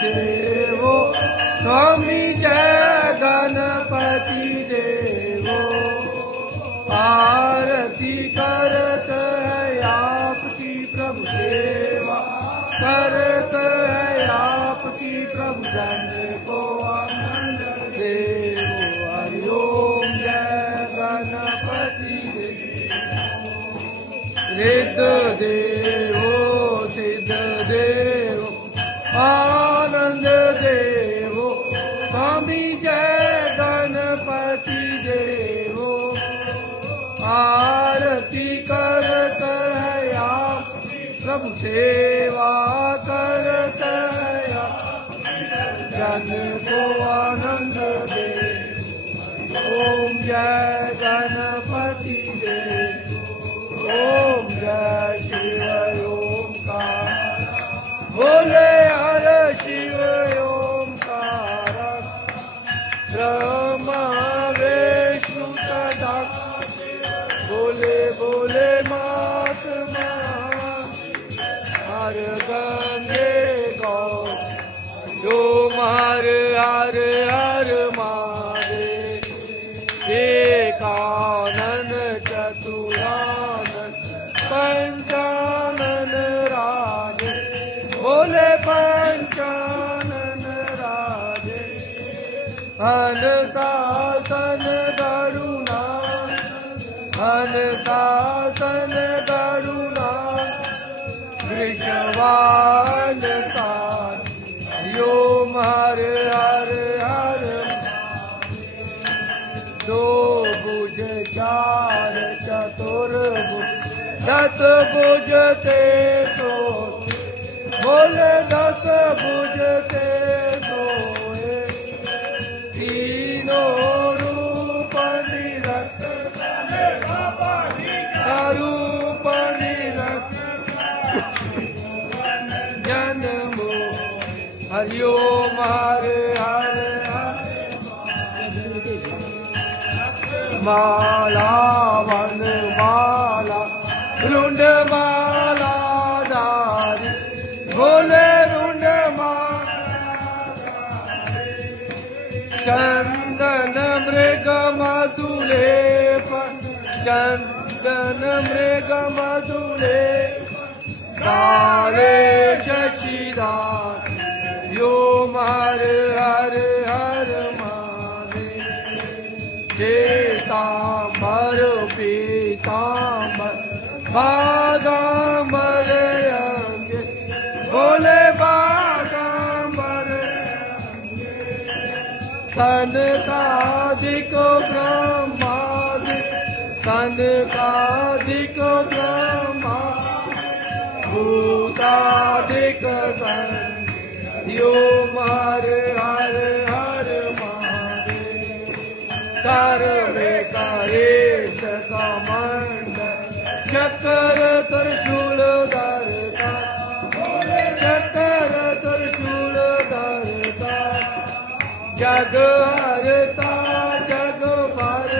देवो स्वामी जय गणपति देवो। आरती करत है आपकी प्रभु सेवा, करत है आपकी प्रभु जन को आनंद देवो। हरि ओम जय गणपति देवो। रिद्ध देवो सिद्ध देवो आनंद देवो स्वामी जय गणपति देवो। आरती करत है आप प्रभु सेवा, करत है आप जन को आनंद देवो। ओम जय गणपति देवो। ओम जय शिव ओंकार बोले हर शिव ओंकार। ब्रह्मा विष्णु सदा बोले बोले महात्मा। हर गंगे गौ जो हर हर हर महादेव। एकानन चतुरानन पंचानन राजे बोले पंचानन राजे। अनकासन गरुणा अनकासन गरुणा वृषवान कान यो हर हर हर। दो भुज चार चतुर्भुज दस भुज ते तो बोले दस भुज ते सोए। तीनों रूप निरत रूप निरत जन्मो। हरि ओम हर हर हर। माला वन माला रुंड माला धारी बोले रुंड चंदन मृग मधुलेप चंदन मृग मधुले। काले शशिदान यो हर हर हर महादेव। श्वेतांबर पीतांबर बागांबर अंगे बोले बागांबर। सनकादिक ब्रह्मादिक सनकादिक ब्रह्मा भूतादिक गण यो हर हर हर महादेव। सर्वे करेश कमंडल चक्र त्रिशूल धरता चक्र त्रिशूल धरता। जग हरता जग भर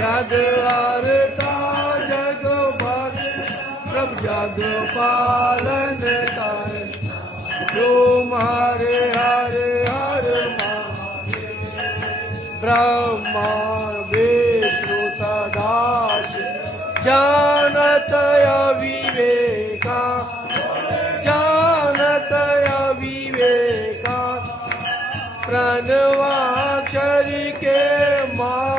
जग हरता जग भर। प्रभु जग पालन कर जो हर हर हर महादेव। ब्रह्मा विष्णु सदा जानत अविवेका जानत अविवेका। प्रणवाक्षर के माँ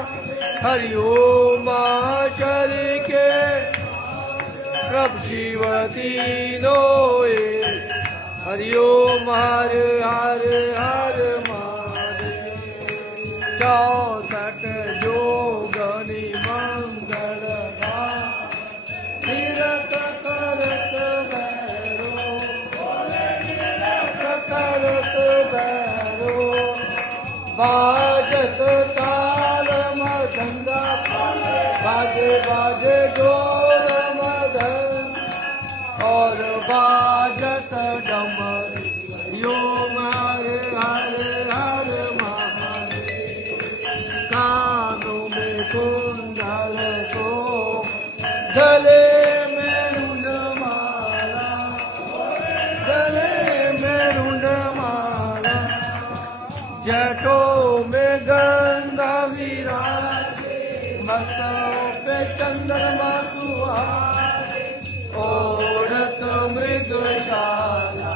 हरि ओम अक्षर के प्रभु शिव तीनों हरि ओम हर हर हर महादेव। 64 जोगनि मंगल निरत करत भैरो करत भैरो। बाजत ताल मदंगा बाजे बाजे जोर मदन और बाजत डमर यो हर हर हर महादेव। कानों में मस्तों पे चंद्रमा सुहाए, ओढ़त मृगशाला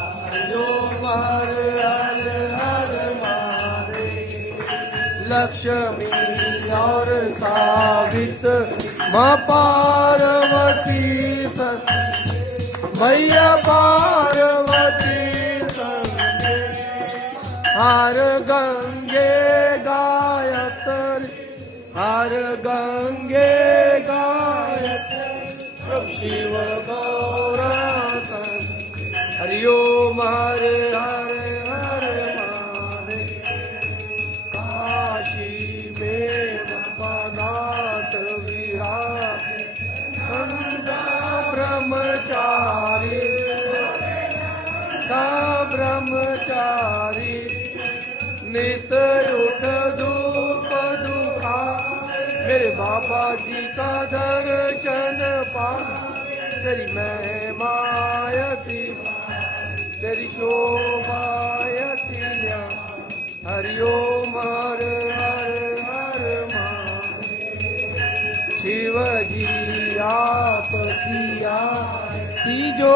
जो मार हर हर मारे। लक्ष्मी और सावित्री माँ पार्वती मैया पार्वती संगे, हर गंगे गायत्री, हर गंगे गायत्री, शिव गौरा हरि ओम हरे हरे हरे महादेव। काशी में बाबानाथ विराज, संता ब्रह्मचारी, ब्रह्मचारी, नित उठ धूप दुखा, मेरे बाबा जी का दर्शन पा। तेरी महिमायती, तेरी शोभायती, हरि ओम हर हर हर महादेव। शिव जी आप किया जो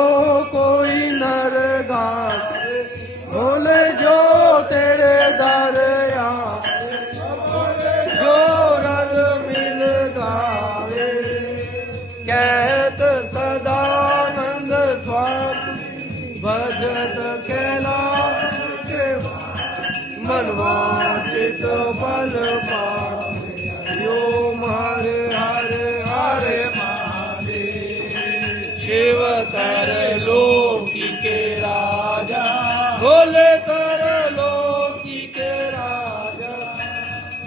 कोई नर घाट, बोले जो तेरे दर जो रल मिल गावे, कहत सदानंद स्वामी भजत कैलाश, मनवांचित फल पावे। ओम हरे हरे हरे महादेव। शिव तर लोकी के राजा, भोले तर लोकी के राजा,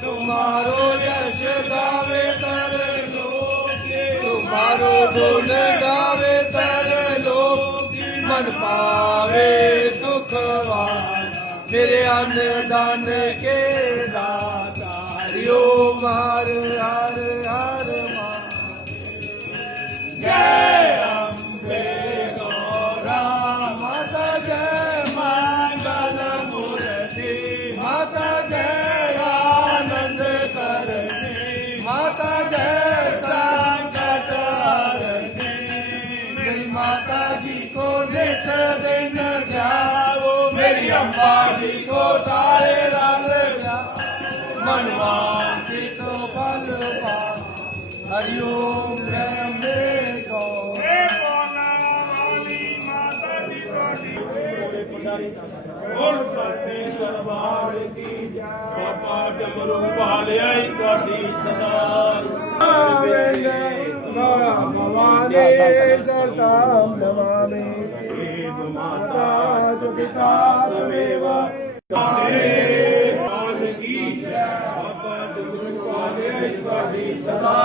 तुम्हारो यश गावे तर लोके, तुम्हारो गुण गावे तर लोक, मन पावे सुखवान मेरे अन्नदान के दाता। हरि ओम हर हर हर महादेव। जय अम्बे गौरा माता, जय मंगल मूर्ति माता, जय आनंद करनी माता, जय संकट हरनी। मेरी माता जी को देख दिन जाओ, मेरी अम्बा जी को सारे रंग जाओ, मनवांचित फल पाओ। हरि ओम जय बोल सच्चे दरबार की बाबा डमरू वाले ਤੁਹਾਡੀ ਸਦਾ भवानी सरताम नमामि, माता च पिता त्वमेव। ਬਾਬਾ ਡਮਰੂ ਵਾਲੇ ਤੁਹਾਡੀ ਸਦਾ